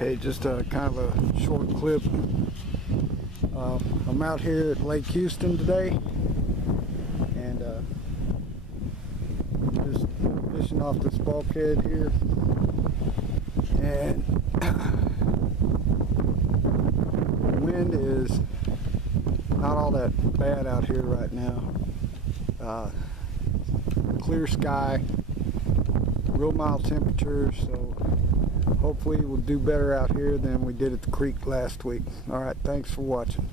Okay, just a kind of a short clip. I'm out here at Lake Houston today, and just fishing off this bulkhead here, and the wind is not all that bad out here right now. Clear sky, real mild temperatures, so hopefully we'll do better out here than we did at the creek last week. All right, thanks for watching.